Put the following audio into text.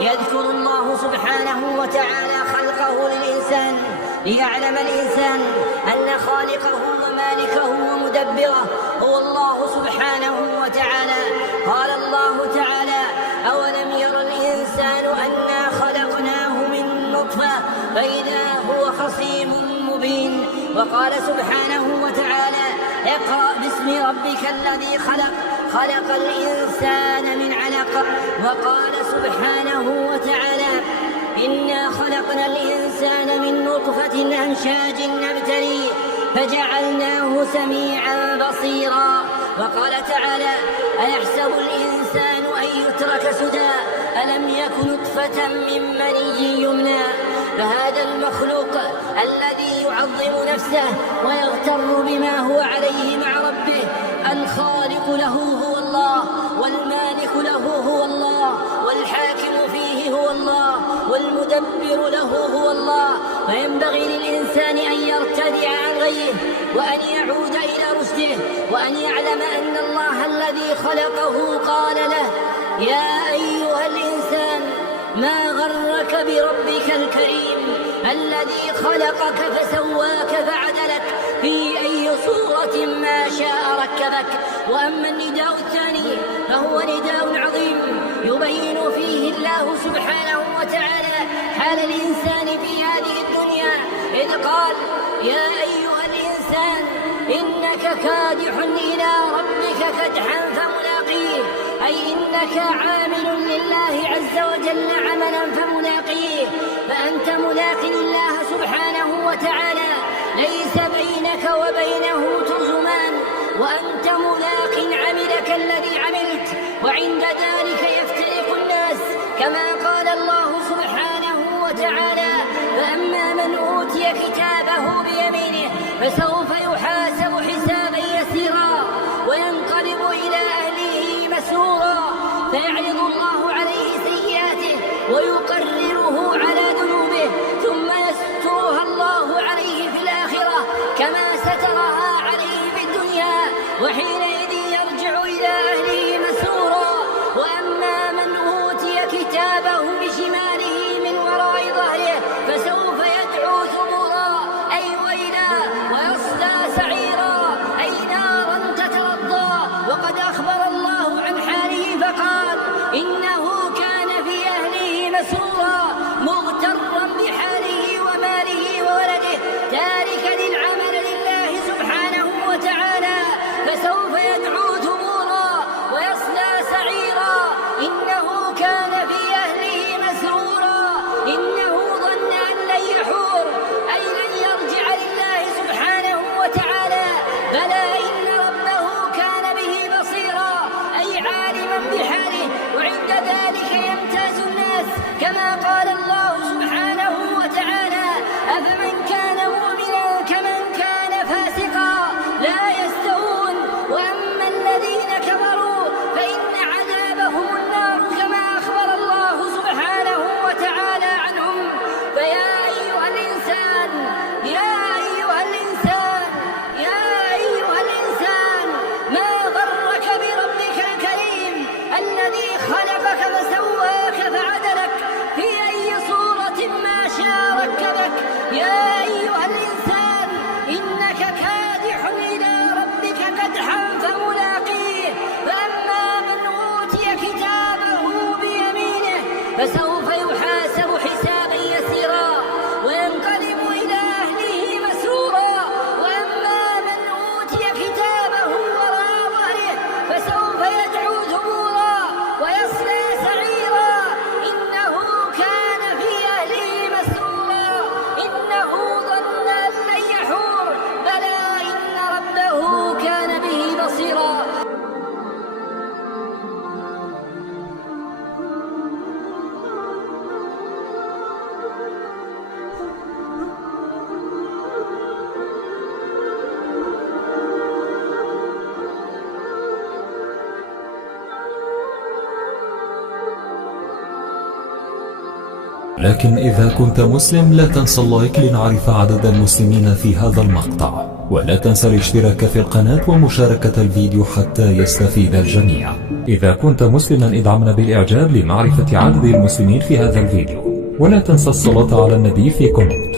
يذكر الله سبحانه وتعالى خلقه للإنسان ليعلم الإنسان أن خالقه ومالكه ومدبره هو الله سبحانه وتعالى. قال الله تعالى: أولم ير الإنسان أنا خلقناه من نطفة فإذا هو خصيم مبين. وقال سبحانه وتعالى: اقرأ باسم ربك الذي خلق خلق الإنسان من علق. وقال سبحانه وتعالى: إنا خلقنا الإنسان من نطفة أمشاج نبتليه فجعلناه سميعا بصيرا. وقال تعالى: أيحسب الإنسان أن يترك سدى ألم يك نطفة من مني يمنى. فهذا المخلوق الذي يعظم نفسه ويغتر بما هو عليه مع ربه الخالق له هو الله، والمالك له هو الله، والحاكم فيه هو الله، والمدبر له هو الله. فينبغي للإنسان أن يرتدع عن غيه وأن يعود إلى رشده وأن يعلم أن الله الذي خلقه قال له: يا أيها الإنسان ما غرك بربك الكريم الذي خلقك فسواك فعدلك في أي صورة ما شاء ركبك. وأما النداء الثاني فهو نداء عظيم يبين فيه الله سبحانه وتعالى حال الإنسان في هذه الدنيا، إذ قال: يا أيها الإنسان إنك كادح إلى ربك كدحا فملاقيه، أي إنك عامل لله عز وجل عملا فملاقيه. فأنت ملاق الله سبحانه وتعالى، ليس بينك وبينه ترجمان، وأنت ملاق عملك الذي عملت. وعند ذلك يفترق الناس كما قال الله سبحانه وتعالى: فأما من أوتي كتابه بيمينه فسوف يحاسب حسابا يسيرا وينقلب إلى أهله مسرورا، فيعرض الله عليه سيئاته ويقرره على ذنوبه ثم يسترها الله عليه في الآخرة كما سترها عليه في الدنيا، وحينئذ يرجع إلى أهله مسرورا. وأما من أوتي كتابه بشماله من وراء ظهره فسوف يدعو ثبورا، أي ويلا، ويصلى سعيرا، أي نارا تتلظى. وقد أخبر الله عن حاله فقال: إنه كان في أهله مسرورا مغترا بحاله وماله وولده تاركا للعمل لله سبحانه وتعالى، فسوف يدعو ثبورا ويصلى سعيرا. إنه كان في أهله مسرورا، إنه ظن أن لن يحور، أي لن يرجع لله سبحانه وتعالى. بلى إن ربه كان به بصيرا، أي عالما بحاله، وعند ذلك يمتاز الناس كما قال الله سبحانه وتعالى: أفمن كان مؤمنا كمن كان فاسقا لا يستوون. وأما الذين كفروا فإن عذابهم النار كما أخبر الله سبحانه وتعالى عنهم. فيا أيها الإنسان، يا أيها الإنسان، يا أيها الإنسان، ما غرك بربك الكريم الذي خلقك فسواك فعدلك في أي صورة ما شاء ركبك. يا أيها الإنسان إنك كادح إلى ربك كدحا فملاقيه. فأما من أوتي كتابه بيمينه فسوف يحاسب حسابا يسيرا وينقلب إلى أهله مسرورا. وأما من أوتي كتابه وراء ظهره فسوف يدعو ثبورا ويصلى سعيرا. إنه كان في أهله مسرورا، إنه ظن أن لن يحور. بلى إن ربه كان به بصيرا. لكن إذا كنت مسلم لا تنسى اللايك لنعرف عدد المسلمين في هذا المقطع. ولا تنسى الاشتراك في القناة ومشاركة الفيديو حتى يستفيد الجميع. إذا كنت مسلما ادعمنا بالإعجاب لمعرفة عدد المسلمين في هذا الفيديو، ولا تنسى الصلاة على النبي في كومنت.